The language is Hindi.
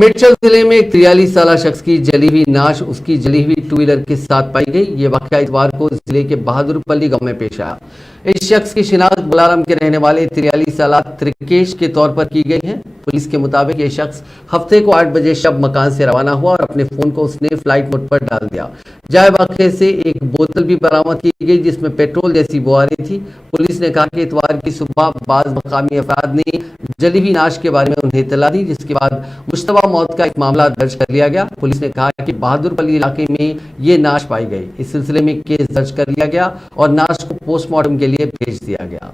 मेडचल जिले में एक 43 साला शख्स की जली हुई नाश उसकी जली हुई टू व्हीलर के साथ पाई गई। ये वाकया इतवार को जिले के बहादुरपल्ली गांव में पेश आया। इस शख्स की शिनाख्त बलाराम के रहने वाले 43 साला त्रिकेश के तौर पर की गई है। पुलिस के मुताबिक ये शख्स हफ्ते को 8 बजे शब मकान से रवाना हुआ और अपने फोन को उसने फ्लाइट मोड पर डाल दिया। जाए वाक़े से एक बोतल भी बरामद की गई जिसमें पेट्रोल जैसी बू आ रही थी। पुलिस ने कहा कि इतवार की सुबह बाज़ मकामी अफराद ने जली हुई नाश के बारे में उन्हें इत्तला दी, जिसके बाद मुश्तबा मौत का एक मामला दर्ज कर लिया गया। पुलिस ने कहा कि बहादुरपल्ली इलाके में ये नाश पाई गई। इस सिलसिले में केस दर्ज कर लिया गया और नाश को पोस्टमार्टम के लिए भेज दिया गया।